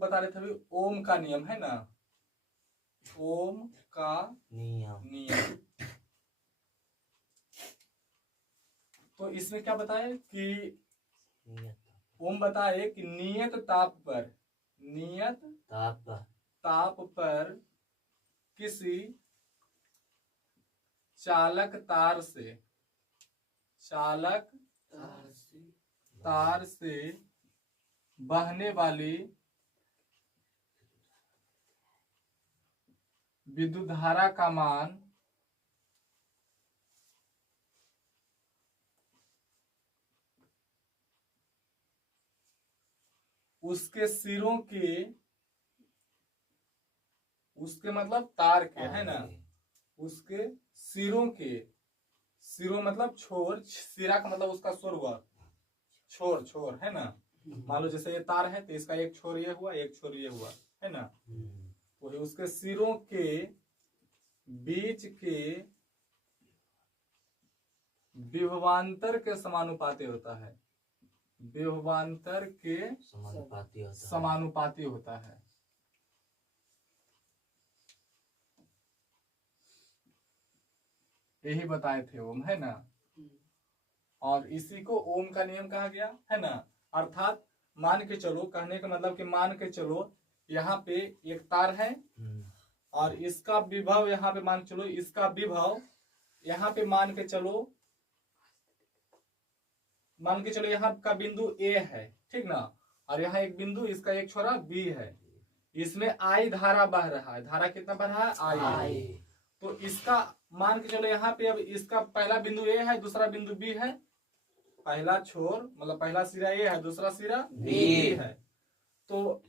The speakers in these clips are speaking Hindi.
बता रहे थे अभी ओम का नियम है ना, ओम का नियम। तो इसमें क्या बताया कि ओम बताए कि नियत ताप पर किसी चालक तार से बहने वाली विद्युत धारा का मान उसके सिरों के, उसके मतलब तार के है ना, उसके सिरों मतलब छोर, सिरा का मतलब उसका स्वर हुआ छोर है ना। मान लो जैसे ये तार है तो इसका एक छोर ये हुआ, एक छोर ये हुआ है ना, तो उसके सिरों के बीच के विभवांतर के समानुपाती होता है, विभवांतर के समानुपाती होता है। यही बताए थे ओम है ना, और इसी को ओम का नियम कहा गया है ना। अर्थात मान के चलो, कहने का मतलब कि मान के चलो यहाँ पे एक तार है और इसका विभव यहाँ पे मान के चलो, इसका विभव यहाँ पे मान के चलो यहाँ का बिंदु ए है, ठीक ना, और यहाँ एक बिंदु, इसका एक छोरा बी है, इसमें आई धारा बह रहा है। धारा कितना बह रहा है? आई। तो इसका मान के चलो यहाँ पे अब इसका पहला बिंदु ए है, दूसरा बिंदु बी है, पहला छोर मतलब पहला सिरा ए है, दूसरा सिरा बी है। तो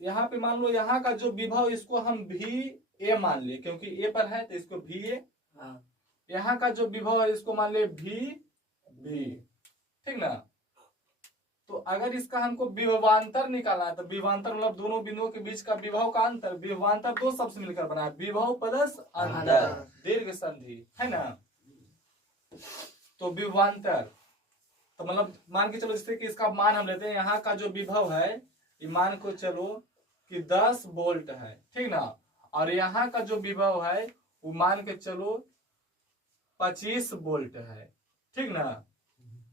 यहाँ पे मान लो यहाँ का जो विभव, इसको हम भी ए मान लिए क्योंकि ए पर है तो इसको भी ए। यहाँ का जो विभव है इसको मान ले भी बी, ठीक ना। तो अगर इसका हमको विभवांतर निकालना है तो विभवांतर मतलब दोनों बिंदुओं के बीच का विभव का अंतर, विभवांतर दो शब्द से मिलकर बना है, विभव प्लस अंतर, दीर्घ संधि है ना। तो विभवांतर तो मतलब मान के चलो जैसे कि इसका मान हम लेते हैं, यहाँ का जो विभव है ये मान को चलो कि 10 वोल्ट है, ठीक ना, और यहाँ का जो विभव है वो मान के चलो 25 वोल्ट है, ठीक ना।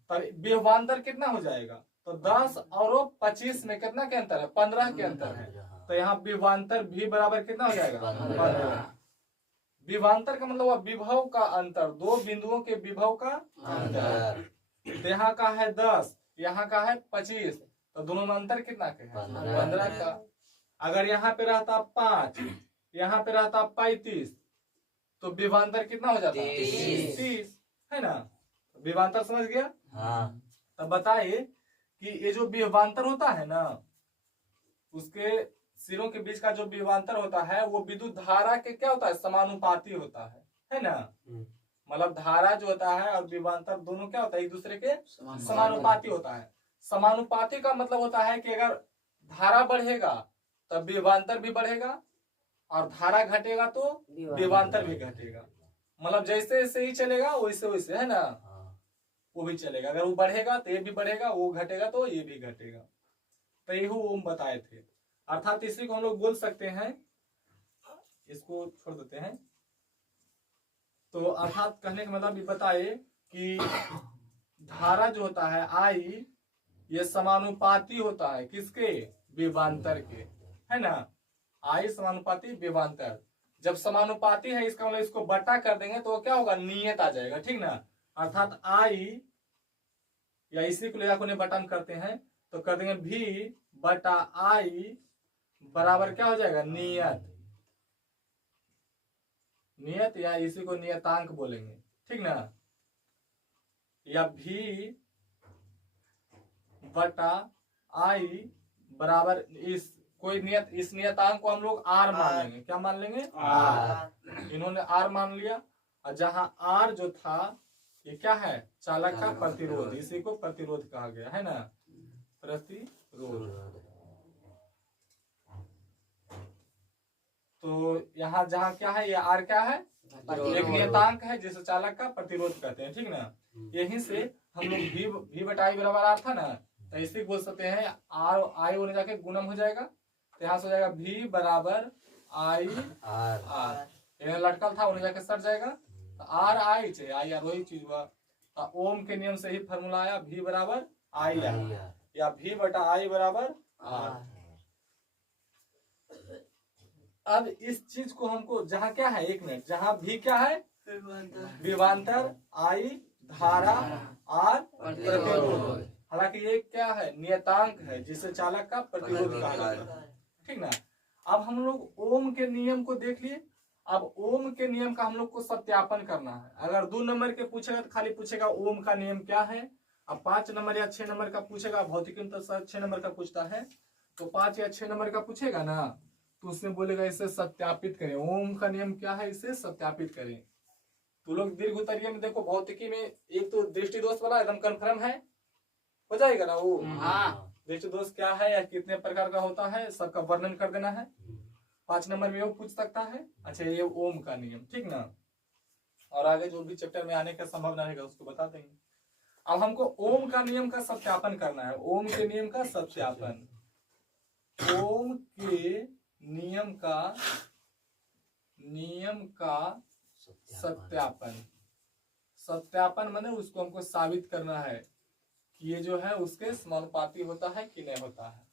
पर विभवांतर कितना हो जाएगा? तो 10 और 25 में कितना के अंतर है? 15 के अंतर है। तो यहाँ विभवांतर भी बराबर कितना हो जाएगा? 15। विभवांतर का मतलब विभव का अंतर, दो बिंदुओं के विभव का अंतर। तो यहाँ का है 10, यहाँ का है 25, तो दोनों में अंतर कितना के है? 15 का। अगर यहाँ पे रहता 5, यहाँ पे रहता 35, तो विभवांतर कितना हो जाता? 30 है ना। विभवांतर समझ गया? हाँ। तब बताइए कि ये जो विभवांतर होता है ना, उसके सिरों के बीच का जो विभवांतर होता है वो विद्युत धारा के क्या होता है? समानुपाती होता है ना। मतलब धारा जो होता है और विभवांतर दोनों क्या होता है? एक दूसरे के समानुपाती होता है। समानुपाती का मतलब होता है कि अगर धारा बढ़ेगा तब विभवांतर भी बढ़ेगा और धारा घटेगा तो विभवांतर भी घटेगा। मतलब जैसे जैसे ही चलेगा वैसे वैसे है ना, वो भी चलेगा। अगर वो बढ़ेगा तो ये भी बढ़ेगा, वो घटेगा तो ये भी घटेगा। तो यही ओम बताए थे। अर्थात इसी को हम लोग बोल सकते हैं, इसको छोड़ देते हैं। तो अर्थात कहने का मतलब बताए कि धारा जो होता है आई, ये समानुपाती होता है किसके? विभवांतर के, है ना। आई समानुपाती विभवांतर। जब समानुपाती है इसका मतलब इसको बटा कर देंगे तो क्या होगा? नियत आ जाएगा, ठीक ना। अर्थात आई, या इसी को ले जाकर बटन करते हैं तो कर देंगे भी बटा आई बराबर क्या हो जाएगा? नियत। नियत या इसी को नियतांक बोलेंगे, ठीक ना। या भी बटा आई बराबर इस कोई नियत, इस नियतांक को हम लोग आर मान लेंगे। क्या मान लेंगे? आर। इन्होंने आर मान लिया, और जहां आर जो था ये क्या है? चालक का प्रतिरोध, इसी को प्रतिरोध कहा गया है ना, प्रतिरोध। तो यहाँ जहाँ क्या है? ये आर क्या है? एक नियतांक है जिसे चालक का प्रतिरोध कहते हैं, ठीक ना। यहीं से हम लोग भी बटा आई बराबर आर था ना, तो इसे बोल सकते हैं आर आई होने जाके गुणम हो जाएगा, तो यहाँ से हो जाएगा V बराबर I R। ये लटकल था उन्हें जाके सट जाएगा, तो R I चाहिए, I R वही चीज हुआ। तो ओम के नियम से ही फॉर्मूला आया V बराबर I R या V बटा I बराबर R। अब इस चीज को हमको जहाँ क्या है, एक मिनट, जहाँ भी क्या है विभवांतर, I धारा, R प्रतिरोध। हालांकि ये क्या है, नियतांक है जिसे चालक का प्रतिरोध कहा जाता है, ठीक ना। अब हम लोग ओम के नियम को देख लिए। अब ओम के नियम का हम लोग को सत्यापन करना है। अगर 2 नंबर के पूछेगा तो खाली पूछेगा ओम का नियम क्या है। अब 5 नंबर या 6 नंबर का पूछेगा, भौतिकी में तो 6 नंबर का पूछता है, तो 5 या 6 नंबर का पूछेगा ना, तो उसमें बोलेगा इसे सत्यापित करें, ओम का नियम क्या है इसे सत्यापित करें। तो लोग दीर्घ उत्तरीय में देखो, भौतिकी में एक तो दृष्टि दोष वाला एकदम कन्फर्म है, हो जाएगा ना वो। दृष्टि दोष क्या है या कितने प्रकार का होता है सबका वर्णन कर देना है। 5 नंबर में वो पूछ सकता है। अच्छा, ये ओम का नियम, ठीक ना। और आगे जो भी चैप्टर में आने का संभावना रहेगा उसको बता देंगे। अब हमको ओम का नियम का सत्यापन करना है। ओम के नियम का सत्यापन, ओम के नियम का सत्यापन। सत्यापन माने उसको हमको साबित करना है कि ये जो है उसके समानुपाती होता है कि नहीं होता है।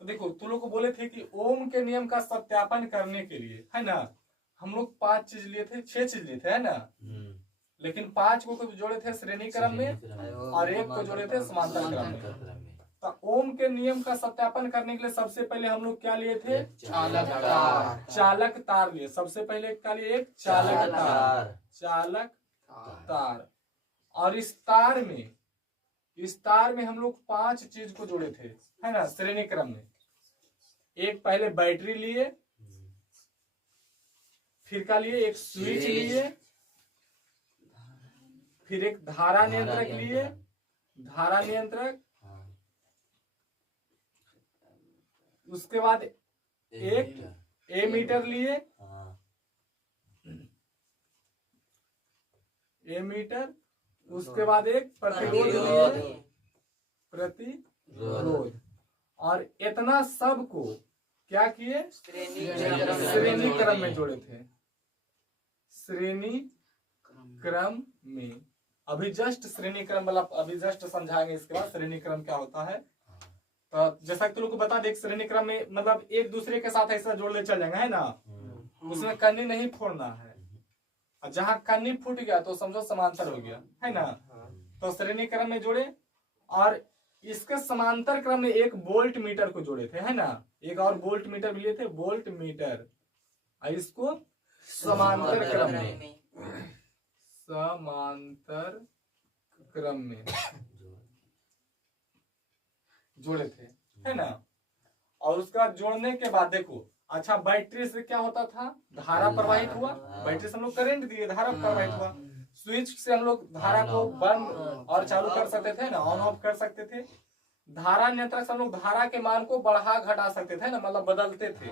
तो देखो, तुम लोग को बोले थे कि ओम के नियम का सत्यापन करने के लिए, है ना, हम लोग 5 चीज लिए थे, 6 चीज लिए थे, है ना। लेकिन 5 को जोड़े थे श्रेणी क्रम में और 1 को जोड़े थे समांतर क्रम में। तो ओम के नियम का सत्यापन करने के लिए सबसे पहले हम लोग क्या लिए थे, चालक तार लिए। सबसे पहले क्या लिए, एक चालक तार। और इस तार में हम लोग 5 चीज को जोड़े थे, है ना, श्रेणी क्रम में। एक पहले बैटरी लिए, फिर का लिए एक स्विच लिए, फिर एक धारा नियंत्रक लिए, धारा नियंत्रक, उसके बाद एक एमीटर लिए, एमीटर, उसके बाद एक प्रतिरोध। और इतना सब को क्या किए, श्रेणी क्रम में जोड़े थे, श्रेणी क्रम में। अभी जस्ट श्रेणी क्रम वाला अभी जस्ट समझाएंगे, इसके बाद श्रेणी क्रम क्या होता है। तो जैसा कि तुम लोग को बता दें, श्रेणी क्रम में मतलब एक दूसरे के साथ ऐसा जोड़ने चल जाएंगे, है ना। उसमें कन्नी नहीं फोड़ना है, और जहां कन्नी फूट गया तो समझो समांतर हो गया, है ना। तो श्रेणी क्रम में जोड़े, और इसके समांतर क्रम में एक वोल्ट मीटर को जोड़े थे, है ना। एक और वोल्ट मीटर भी लिए थे, वोल्ट मीटर। इसको समांतर क्रम में जोड़े थे, है ना। और उसका जोड़ने के बाद देखो, अच्छा, बैटरी से क्या होता था, धारा प्रवाहित हुआ। बैटरी से हम लोग करंट दिए, धारा प्रवाहित हुआ। स्विच से हम लोग धारा को बंद और चालू कर सकते थे ना, ऑन ऑफ कर सकते थे। धारा नियंत्रक से हम लोग धारा के मान को बढ़ा घटा सकते थे ना, मतलब बदलते थे।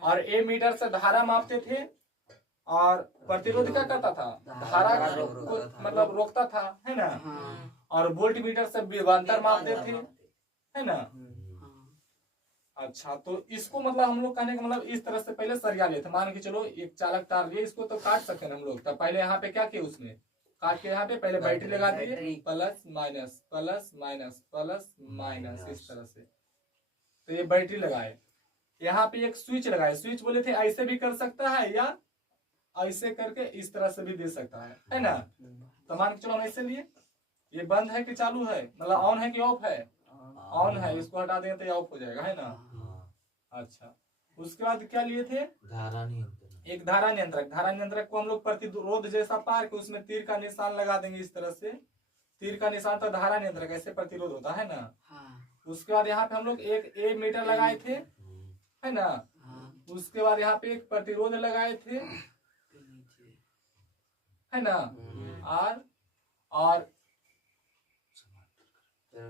और ए मीटर से धारा मापते थे, और प्रतिरोध क्या करता था, धारा को मतलब रोकता था, है ना। और वोल्ट मीटर से विभवांतर मापते थे, है ना। अच्छा, तो इसको मतलब हम लोग कहने का मतलब इस तरह से पहले सरिया लिए थे। मान के चलो एक चालक तार लिए, इसको तो काट सकते हैं हम लोग। तो पहले यहाँ पे क्या किए, उसमें काट के यहाँ पे पहले बैटरी लगा दिए, plus minus plus minus plus minus, इस तरह से। तो ये बैटरी लगाए, यहाँ पे एक स्विच लगाए। स्विच बोले थे ऐसे भी कर सकता है या ऐसे करके इस तरह से भी दे सकता है ना। तो मान के चलो हम ऐसे लिए, ये बंद है कि चालू है, मतलब ऑन है कि ऑफ है, ऑन है। इसको हटा देंगे तो ये ऑफ हो जाएगा, है ना। अच्छा, उसके बाद क्या लिए थे, एक धारा नियंत्रक। धारा नियंत्रक को हम लोग प्रतिरोध जैसा पार के उसमें तीर का निशान लगा देंगे, इस तरह से तीर का निशान। तो धारा नियंत्रक ऐसे प्रतिरोध होता है ना। उसके बाद यहाँ पे हम लोग एक ए मीटर लगाए थे, है ना। उसके बाद यहाँ पे एक प्रतिरोध लगाए थे, है ना। और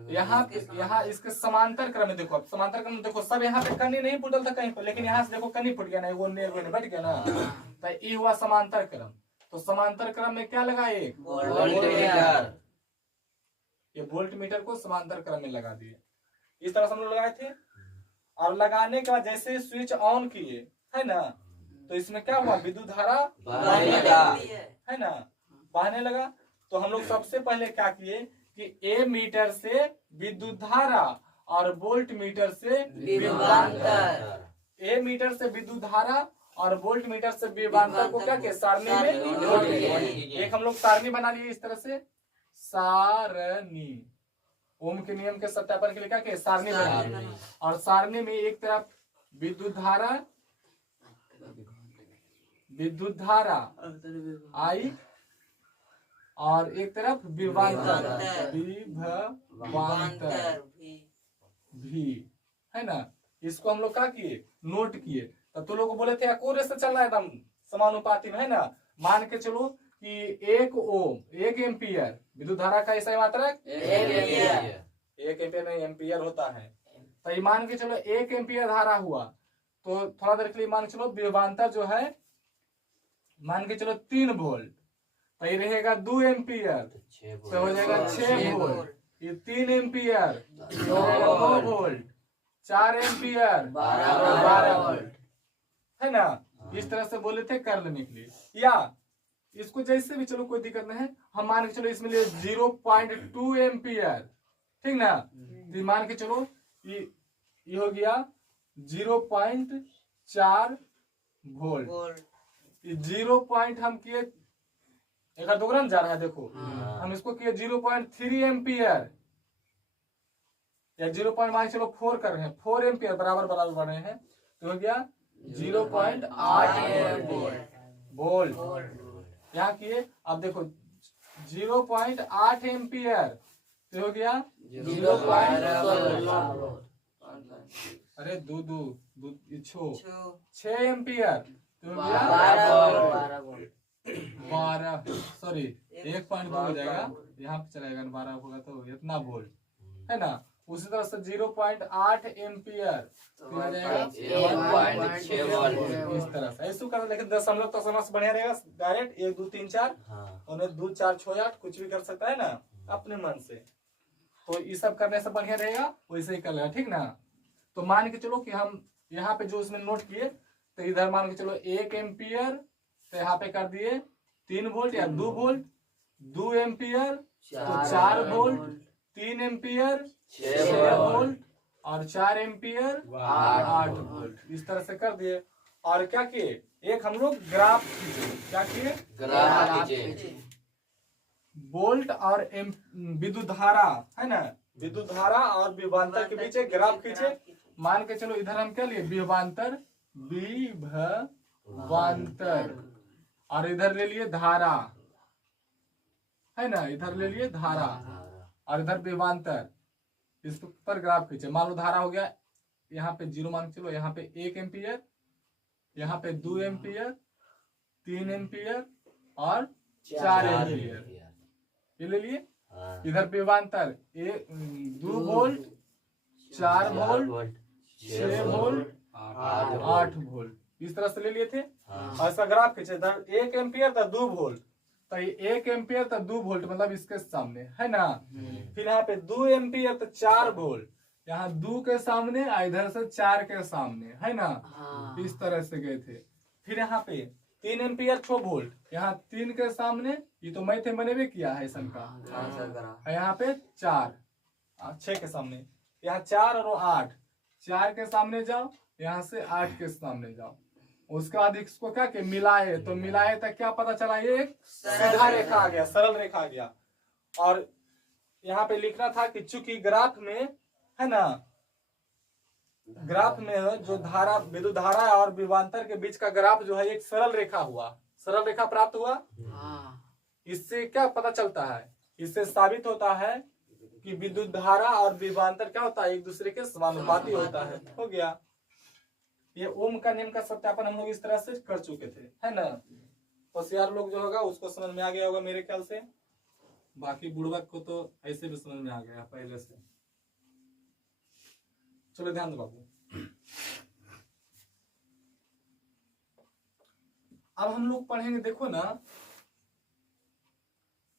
यहाँ इसके समांतर क्रम में देखो, अब समांतर क्रम में देखो, सब यहाँ पे कन्नी नहीं फुटल था कहीं पर, लेकिन यहाँ से देखो कन्नी फुट गया ना, वो ने बैठ गया ना। तो ये हुआ समांतर क्रम। तो समांतर क्रम में क्या लगा, एक वोल्टमीटर। ये वोल्ट मीटर को समांतर क्रम में लगा दिए, इस तरह से हम लोग लगाए थे। और लगाने के बाद जैसे स्विच ऑन किए है ना, तो इसमें क्या हुआ, विद्युत धारा है ना, बहने लगा। तो हम लोग सबसे पहले क्या किए कि ए मीटर से विद्युत धारा और वोल्ट मीटर से विभवांतर, ए मीटर से विद्युत धारा और वोल्ट मीटर से विभवांतर को क्या किया, सारणी में जोड़ दिए। एक हम लोग सारणी बना लिए इस तरह से, सारणी, ओम के नियम के सत्यापन के लिए क्या किया, सारणी बना लिए। और सारणी में एक तरफ विद्युत धारा आई और एक तरफ विभवांतर भी है ना। इसको हम लोग क्या किए, नोट किए। तब तो लोग बोले थे अकोरे से चल रहा है एकदम समानुपाती में है ना। मान के चलो कि 1 ओम 1 एम्पियर विद्युत धारा का ऐसा मात्रक 1 एम्पियर में एम्पियर होता है। तो मान के चलो 1 एम्पियर धारा हुआ, तो थोड़ा देर के लिए मान के चलो विभवांतर जो है मान के चलो 3 वोल्ट, तो ये रहेगा 2 एम्पियर, तो हो जाएगा 6 वोल्ट। ये 3 एम्पियर तो हो जाएगा 2 वोल्ट, 4 एम्पियर 12 वोल्ट है ना। इस तरह से बोले थे कर लेने के लिए, या इसको जैसे भी चलो कोई दिक्कत नहीं है, हम मान के चलो इसमें लिए 0.2 एम्पियर, ठीक ना। तो मान के चलो ये हो गया 0.4 वोल्ट। 0 पॉइंट हम किए, एक दोगुना जा रहा है देखो, हम इसको किए 0.3 एम्पियर या 0.4 कर रहे हैं, 4 एम्पियर बराबर बढ़ रहे हैं, तो हो गया 0.8 वोल्ट। यहाँ किए, अब देखो 0.8 एम्पियर तो हो गया 6 एम्पियर तो हो गया 12, सॉरी 1.2 हो जाएगा, यहाँ पे चलेगा 12 होगा तो इतना वोल्ट है ना। उसी तरह से 0.8 एम्पियर तो हो जाएगा 1.6 वोल्ट। इस तरह से ऐसे करना, लेकिन दशमलव तो समझ बढ़िया रहेगा, डायरेक्ट 1 2 3 4 उन्हें 2 4 6 8 कुछ भी कर सकता है ना अपने मन से। तो ये सब करने से बढ़िया रहेगा, वैसे ही कर लेगा, ठीक ना। तो मान के चलो कि हम यहाँ पे जो इसमें नोट किए, तो इधर मान के चलो 1 एम्पियर, तो यहाँ पे कर दिए 3 वोल्ट या 2 वोल्ट, 2 एम्पियर तो 4 वोल्ट, 3 एम्पियर 6 वोल्ट और 4 एम्पियर 8 वोल्ट। इस तरह से कर दिए। और क्या किए, एक हम लोग ग्राफ खींचे, क्या किए, ग्राफ खींचे। वोल्ट और विद्युत धारा है ना, विद्युत धारा और विभवांतर के बीच एक ग्राफ खींचे। मान के चलो इधर हम क्या लिए, विभवांतर और इधर ले लिए धारा है ना, इधर ले लिए धारा और इधर विभवांतर, इस पर ग्राफ खींचे। मान लो धारा हो गया यहाँ पे 0 मान के चलो, यहाँ पे 1 एम्पियर, यहाँ पे 2 एम्पियर, 3 एम्पियर और 4 एम्पियर, ये ले लिए। इधर विभवांतर 2 वोल्ट, 4 वोल्ट, 6 वोल्ट, 8 वोल्ट, इस तरह से ले लिए थे। और इसका ग्राफ खींचे, 1 एम्पियर था 2 वोल्ट, तो 1 एम्पियर था 2 वोल्ट मतलब इसके सामने है ना। फिर यहाँ पे 2 एम्पियर तो 4 वोल्ट, यहाँ 2 के सामने इधर से 4 के सामने है ना, इस तरह से गए थे। फिर यहाँ पे 3 एम्पियर 6 वोल्ट, यहाँ 3 के सामने, ये तो मैंने भी किया है सन का, यहाँ पे 4 6 के सामने, यहाँ 4 और 8, 4 के सामने जाओ, यहाँ से 8 के सामने जाओ। उसके बाद इसको क्या कि मिलाए, तो मिलाए तक क्या पता चला, ये एक सीधा रेखा आ गया, सरल रेखा आ गया। और यहाँ पे लिखना था कि चूंकि ग्राफ में है ना, ग्राफ में जो धारा, विद्युत धारा और विभवांतर के बीच का ग्राफ जो है एक सरल रेखा हुआ, सरल रेखा प्राप्त हुआ। इससे क्या पता चलता है, इससे साबित होता है कि विद्युत धारा और विभवांतर क्या होता है, एक दूसरे के समानुपाती होता है। हो गया, ये ओम का नियम का सत्यापन हम लोग इस तरह से कर चुके थे है ना। होशियार लोग जो होगा उसको समझ में आ गया होगा मेरे ख्याल से, बाकी बुड़बक को तो ऐसे भी समझ में आ गया पहले से। चलो ध्यान दो बाबू, अब हम लोग पढ़ेंगे, देखो ना,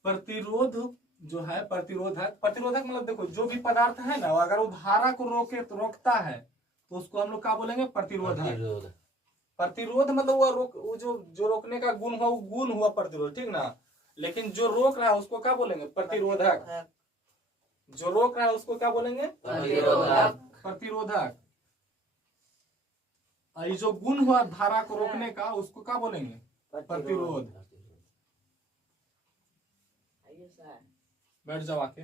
प्रतिरोध जो है, प्रतिरोधक मतलब देखो जो भी पदार्थ है ना, अगर वो धारा को रोकता है तो उसको हम लोग क्या बोलेंगे? प्रतिरोधक। प्रतिरोध। प्रतिरोध मतलब वो जो रोकने का गुण हुआ, वो गुण हुआ प्रतिरोध, ठीक ना। लेकिन जो रोक रहा है उसको क्या बोलेंगे? प्रतिरोधक। जो रोक रहा है उसको क्या बोलेंगे? प्रतिरोधक। प्रतिरोधक। और ये जो गुण हुआ धारा को रोकने का, उसको क्या बोलेंगे? प्रतिरोध। बैठ जाओ आके।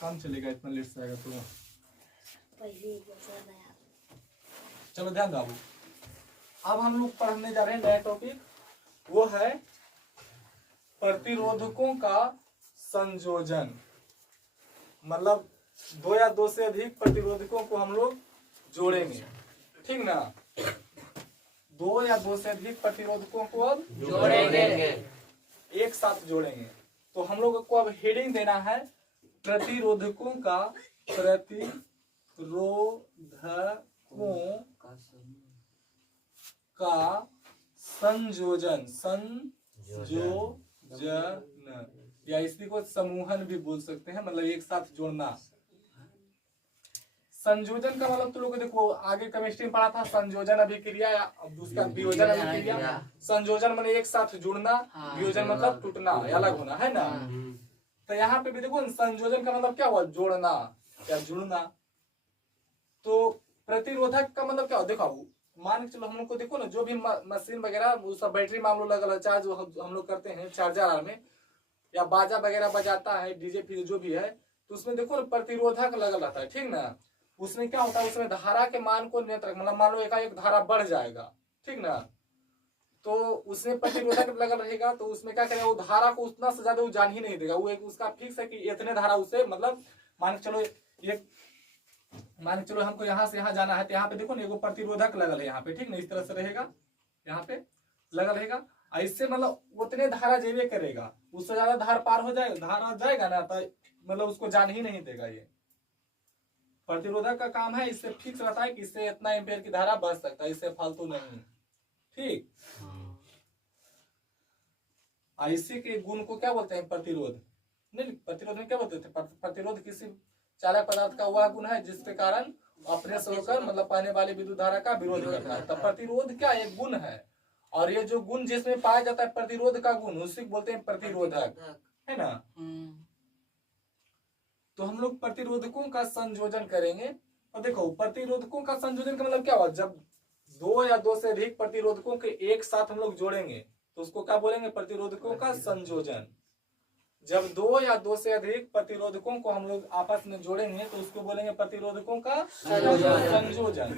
काम चलेगा, इतना लेट से आएगा तो। चलो ध्यान दो। अब हम लोग पढ़ने जा रहे हैं नया टॉपिक, वो है प्रतिरोधकों का संयोजन। मतलब दो या दो से अधिक प्रतिरोधकों को हम लोग जोड़ेंगे, ठीक ना। दो या दो से अधिक प्रतिरोधकों को अब जोड़ेंगे। एक साथ जोड़ेंगे। तो हम लोग को अब हेडिंग देना है प्रतिरोधकों का संयोजन। या इसी को समूहन भी बोल सकते हैं, मतलब एक साथ जोड़ना। संयोजन का मतलब तुम लोग देखो आगे केमिस्ट्री में पढ़ा था, संयोजन अभिक्रिया या उसका वियोजन अभिक्रिया। संयोजन मतलब एक साथ जुड़ना, वियोजन मतलब टूटना या अलग होना, है ना। तो यहाँ पे भी देखो संयोजन का मतलब क्या हुआ? जोड़ना या जुड़ना। तो प्रतिरोधक का मतलब क्या हो? देखो मान के चलो हम लोग को देखो ना, जो भी मशीन वगैरह वो सब बैटरी में हम लोग लगा चार्ज हम लोग करते हैं चार्जर में, या बाजा वगैरह बजाता है, डीजे फिर जो भी है, तो उसमें देखो ना प्रतिरोधक लगा रहता है, ठीक ना। उसमें क्या होता है? उसमें धारा के मान को नियंत्रण, मतलब मान लो एकाएक धारा बढ़ जाएगा, ठीक ना, तो उसमें प्रतिरोधक लगा रहेगा। तो उसमें क्या करेगा? वो धारा को उतना से ज्यादा वो जान ही नहीं देगा। वो एक उसका फिक्स है कि इतने धारा उसे, मतलब मान के चलो हमको यहाँ से यहाँ जाना है, तो यहाँ पे देखो ना एगो प्रतिरोधक लगल है यहाँ पे, ठीक ना। इस तरह से रहेगा, यहाँ पे लगा रहेगा। इससे मतलब उतने धारा जेबे करेगा, उससे ज्यादा धार पार हो जाएगा, धारा जाएगा ना, तो मतलब उसको जान ही नहीं देगा। ये प्रतिरोधक का काम है, इससे फिक्स रहता है कि इससे इतना एम्पेयर की धारा बह सकता है, इससे फालतू नहीं, ठीक। इसी के गुण को क्या बोलते हैं? प्रतिरोध। नहीं, प्रतिरोध में क्या बोलते थे? प्रतिरोध किसी चालक पदार्थ का वह गुण है जिसके कारण अपने से होकर मतलब पाने वाली विद्युत धारा का विरोध करता है। तो प्रतिरोध क्या एक गुण है, और ये जो गुण जिसमें पाया जाता है प्रतिरोध का गुण, उसी को बोलते हैं प्रतिरोधक, है ना। तो हम लोग प्रतिरोधकों का संयोजन करेंगे। और देखो प्रतिरोधकों का संयोजन का मतलब क्या हुआ? जब दो या दो से अधिक प्रतिरोधकों के एक साथ हम लोग जोड़ेंगे तो उसको क्या बोलेंगे? प्रतिरोधकों का संयोजन। जब दो या दो से अधिक प्रतिरोधकों को हम लोग आपस में जोड़ेंगे तो उसको बोलेंगे प्रतिरोधकों का संयोजन।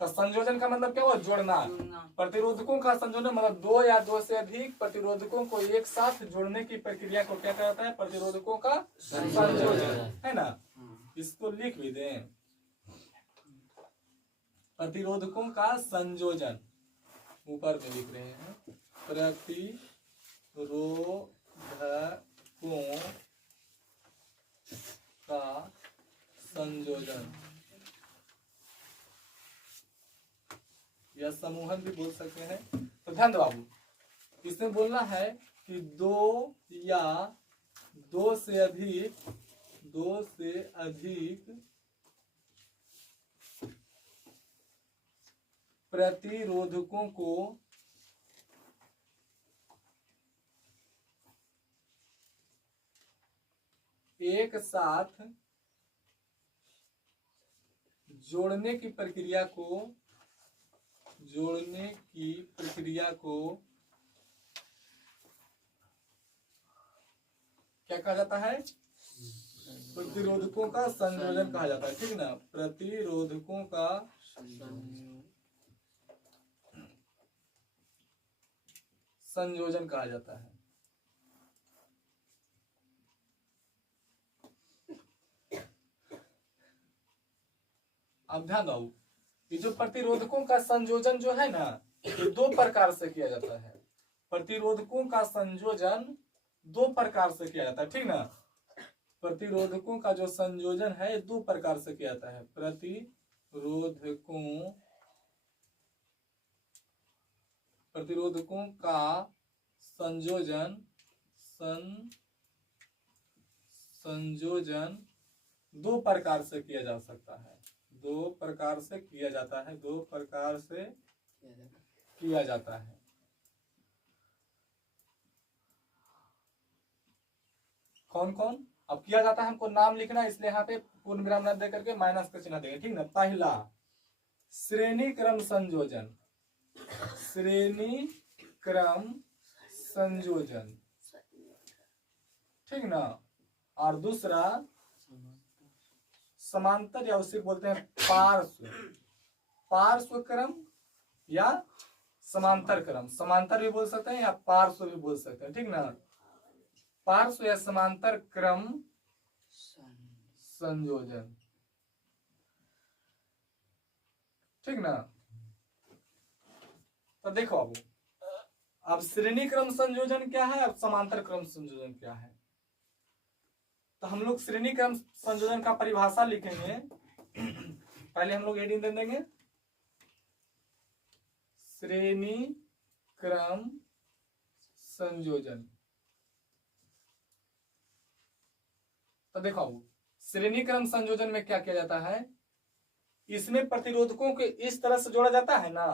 तो संयोजन का मतलब क्या हुआ? जोड़ना। प्रतिरोधकों का संयोजन मतलब दो या दो से अधिक प्रतिरोधकों को एक साथ जोड़ने की प्रक्रिया को क्या कहता है? प्रतिरोधकों का संयोजन, है ना। इसको लिख भी दें, प्रतिरोधकों का संयोजन ऊपर में लिख रहे हैं, प्रतिरोधकों का संयोजन या समूहन भी बोल सकते हैं। तो ध्यान दो बाबू, इसमें बोलना है कि दो या दो से अधिक प्रतिरोधकों को एक साथ जोड़ने की प्रक्रिया को क्या कहा जाता है? प्रतिरोधकों का संयोजन कहा जाता है, ठीक ना। प्रतिरोधकों का संयोजन कहा जाता है। अब ध्यान दो, ये जो प्रतिरोधकों का संयोजन जो है ना, ये दो प्रकार से किया जाता है। प्रतिरोधकों का संयोजन दो प्रकार से किया जाता है, ठीक ना। प्रतिरोधकों का जो संयोजन है दो प्रकार से किया जाता है। प्रतिरोधकों का संयोजन संयोजन दो प्रकार से किया जा सकता है, दो प्रकार से किया जाता है, दो प्रकार से किया जाता है। कौन कौन? अब किया जाता है हमको नाम लिखना है, इसलिए यहाँ पे पूर्ण विराम न दे करके माइनस का चिन्ह देंगे, ठीक ना। पहला श्रेणी क्रम संयोजन, श्रेणी क्रम संयोजन, ठीक ना। और दूसरा समांतर या उसे बोलते हैं पार्श्व, पार्श्व क्रम या समांतर क्रम, समांतर भी बोल सकते हैं या पार्श्व भी बोल सकते हैं, ठीक ना। पार्श्व या समांतर क्रम संयोजन, ठीक ना। तो देखो अब श्रेणी क्रम संयोजन क्या है, अब समांतर क्रम संयोजन क्या है। तो हम लोग श्रेणी क्रम संयोजन का परिभाषा लिखेंगे। पहले हम लोग हेडिंग दे देंगे श्रेणी क्रम संयोजन। तो देखो श्रेणी क्रम संयोजन में क्या किया जाता है, इसमें प्रतिरोधकों के इस तरह से जोड़ा जाता है ना।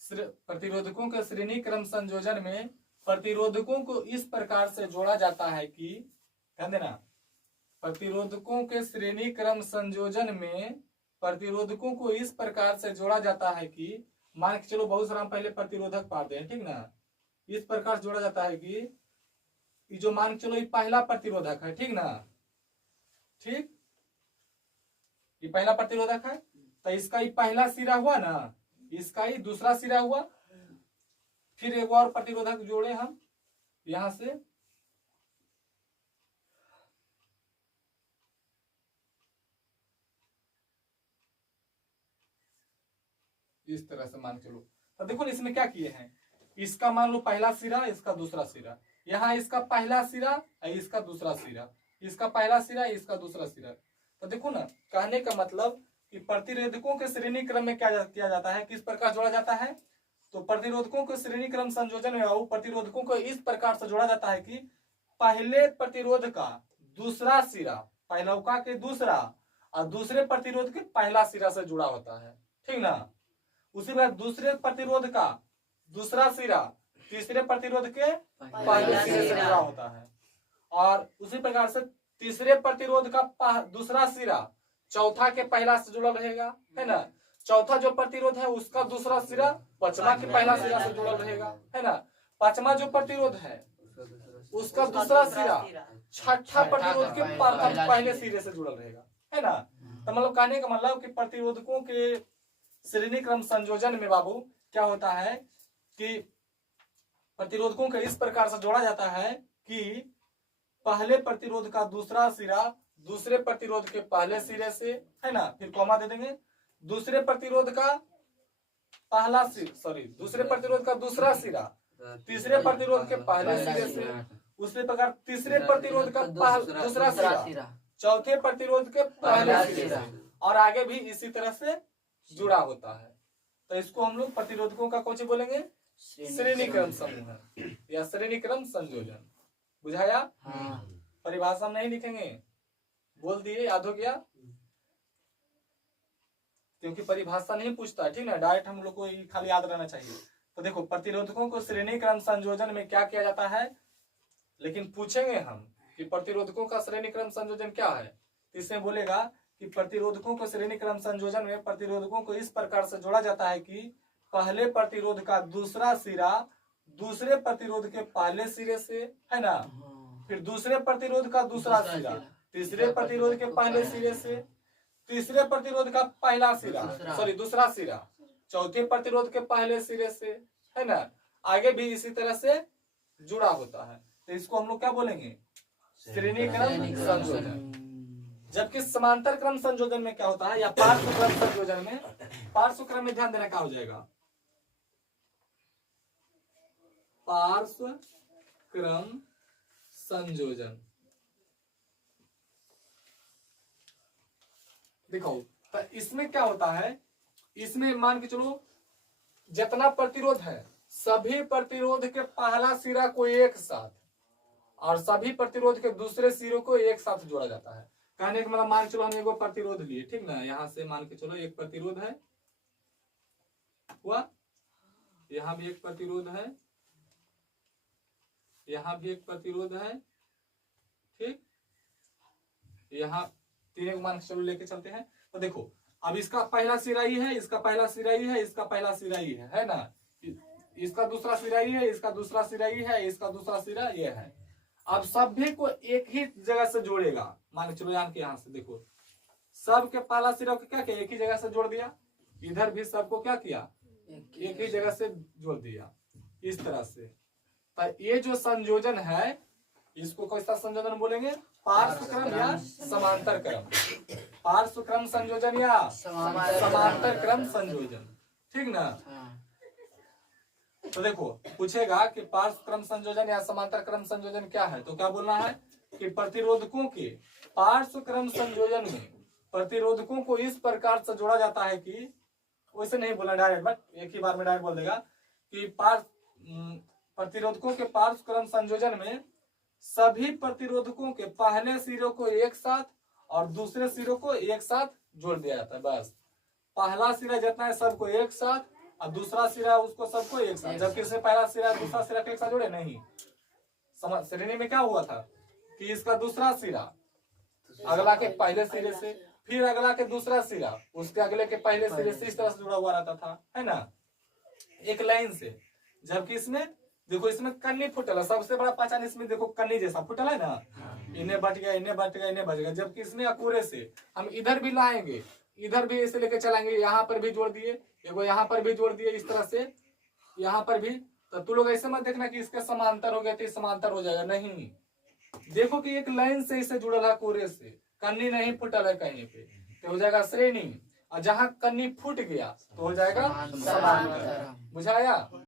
प्रतिरोधकों के श्रेणी क्रम संयोजन में प्रतिरोधकों को इस प्रकार से जोड़ा जाता है कि, ध्यान देना, प्रतिरोधकों के श्रेणी क्रम संयोजन में प्रतिरोधकों को इस प्रकार से जोड़ा जाता है कि, मान के चलो बहुत सारा हम पहले प्रतिरोधक पाते हैं, ठीक ना। इस प्रकार से जोड़ा जाता है कि ये जो मान के चलो ये पहला प्रतिरोधक है, ठीक ना, ठीक, ये पहला प्रतिरोधक है, तो इसका ये पहला सिरा हुआ ना, इसका ही दूसरा सिरा हुआ, फिर एक और प्रतिरोधक जोड़े हम यहां से, इस तरह से मान चलो। तो देखो इसमें क्या किए हैं, इसका मान लो पहला सिरा, इसका दूसरा सिरा, यहाँ इसका पहला सिरा, इसका दूसरा सिरा, इसका पहला सिरा, इसका दूसरा सिरा। तो देखो ना, कहने का मतलब कि प्रतिरोधकों के श्रेणी क्रम में क्या किया जाता है, किस प्रकार जोड़ा जाता है। तो प्रतिरोधकों के श्रेणी क्रम संयोजन में प्रतिरोधकों को इस प्रकार से जोड़ा जाता है कि पहले प्रतिरोध का दूसरा सिरा पहलौका के दूसरा और दूसरे प्रतिरोध के पहला सिरा से जुड़ा होता है, ठीक ना। उसी बाद दूसरे प्रतिरोध का दूसरा सिरा तीसरे प्रतिरोध के पहले सिरे से जुड़ा होता है, और उसी प्रकार से तीसरे प्रतिरोध का दूसरा सिरा चौथा के पहला से जुड़ा रहेगा, है ना। चौथा जो प्रतिरोध है उसका दूसरा सिरा पांचवा के पहला सिरा से जुड़ा रहेगा, है ना। पांचवा जो प्रतिरोध है उसका दूसरा सिरा छठा प्रतिरोध के पहले सिरे से जुड़ा रहेगा, है ना। तो मतलब कहने का मतलब कि प्रतिरोधकों के श्रेणी क्रम संयोजन में बाबू क्या होता है कि प्रतिरोधकों को इस प्रकार से जोड़ा जाता है कि पहले प्रतिरोध का दूसरा सिरा दूसरे प्रतिरोध के पहले सिरे से, है ना, फिर कॉमा दे देंगे, दूसरे प्रतिरोध का पहला सिरा, सॉरी, दूसरे प्रतिरोध का दूसरा सिरा तीसरे प्रतिरोध के पहले सिरे से, उसी प्रकार तीसरे प्रतिरोध का दूसरा सिरा चौथे प्रतिरोध के पहले सिरे से, और आगे भी इसी तरह से जुड़ा होता है। तो इसको हम लोग प्रतिरोधकों का कौन बोलेंगे, श्रेणी क्रम समूह या श्रेणी क्रम संयोजन। बुझाया? परिभाषा नहीं लिखेंगे, बोल दिए, याद हो गया, क्योंकि परिभाषा नहीं पूछता है, ठीक ना, डायरेक्ट हम लोग को खाली याद रहना चाहिए। तो देखो प्रतिरोधकों को श्रेणी क्रम संयोजन में क्या किया जाता है, लेकिन पूछेंगे हम कि प्रतिरोधकों का श्रेणी क्रम संयोजन क्या है, तो इसमें बोलेगा कि प्रतिरोधकों को श्रेणी क्रम संयोजन में प्रतिरोधकों को इस प्रकार से जोड़ा जाता है कि पहले प्रतिरोध का दूसरा सिरा दूसरे प्रतिरोध के पहले सिरे से, है ना, फिर दूसरे प्रतिरोध का दूसरा सिरा तीसरे प्रतिरोध के पहले सिरे से, तीसरे प्रतिरोध का पहला सिरा, सॉरी, दूसरा सिरा चौथे प्रतिरोध के पहले सिरे से, है ना, आगे भी इसी तरह से जुड़ा होता है। तो इसको हम लोग क्या बोलेंगे, श्रेणी क्रम संयोजन। जबकि समांतर क्रम संयोजन में क्या होता है, या पार्श्व क्रम संयोजन में, पार्श्व क्रम में ध्यान देना क्या हो जाएगा, पार्श्व क्रम संयोजन। देखो तो इसमें क्या होता है, इसमें मान के चलो जितना प्रतिरोध है सभी प्रतिरोध के पहला सिरा को एक साथ और सभी प्रतिरोध के दूसरे सिरों को एक साथ जोड़ा जाता है। कहने का मतलब मान के चलो हम एगो प्रतिरोध लिए, ठीक ना, यहाँ से मान के चलो एक प्रतिरोध है हुआ, यहाँ भी एक प्रतिरोध है, यहाँ भी एक प्रतिरोध है, ठीक, यहाँ तीन को मान के चलो लेके चलते हैं। तो देखो अब इसका पहला सिरा ही है, इसका पहला सिरा ही है, इसका पहला सिरा ही है ना, इसका दूसरा सिरा ही है, इसका दूसरा सिरा ही है, इसका दूसरा सिरा ये है। अब सभी को एक ही जगह से जोड़ेगा, मान के चलो यहाँ के यहाँ से देखो सब के पहला सिरा को क्या किया, एक ही जगह से जोड़ दिया, इधर भी सबको क्या किया, एक ही जगह से जोड़ दिया, इस तरह से। तो ये जो संयोजन है इसको कैसा संयोजन बोलेंगे, पार्श्व क्रम या समांतर क्रम, पार्श्व क्रम संयोजन या समांतर क्रम संयोजन, ठीक ना। तो देखो पूछेगा कि पार्श्व क्रम संयोजन या समांतर क्रम संयोजन क्या है, तो क्या बोलना है कि प्रतिरोधकों के पार्श्व क्रम संयोजन में प्रतिरोधकों को इस प्रकार से जोड़ा जाता है कि, वैसे नहीं बोला डायरेक्ट, बट एक ही बार में डायरेक्ट बोल देगा कि प्रतिरोधकों के पार्श्व क्रम संयोजन में सभी प्रतिरोधकों के पहले सिरों को एक साथ और दूसरे सिरों को एक साथ जोड़ दिया जाता है। बस पहला सिरा जितना है सबको एक साथ और दूसरा सिरा उसको सबको एक साथ, जबकि इसमें पहला सिरा दूसरा सिरा को एक साथ जोड़े नहीं। श्रेणी में क्या हुआ था कि इसका दूसरा सिरा अगला के पहले सिरे से, फिर अगला के दूसरा सिरा उसके अगले के पहले सिरे से, इस तरह से जुड़ा हुआ रहता था, है ना, एक लाइन से। जबकि इसमें देखो इसमें कन्नी फुटल है, सबसे बड़ा पहचान इसमें देखो कन्नी जैसा फुटल है ना, इन्हें बट गया, इन्हें बट गया, इन्हें बच गया। जबकि इसमें अकूरे से हम इधर भी लाएंगे, इधर भी ऐसे लेके चलाएंगे, यहाँ पर भी जोड़ दिए, एगो यहाँ पर भी जोड़ दिए, इस तरह से यहाँ पर भी। तो तू लोग ऐसे मत देखना कि इसके समांतर हो गया तो समांतर हो जाएगा, नहीं। देखो कि एक लाइन से इसे जुड़ल है कोरे से, कन्नी नहीं फुटल है कहीं पे, तो हो जाएगा श्रेणी, और जहां कन्नी फूट गया तो हो जाएगा समांतर। बुझाया।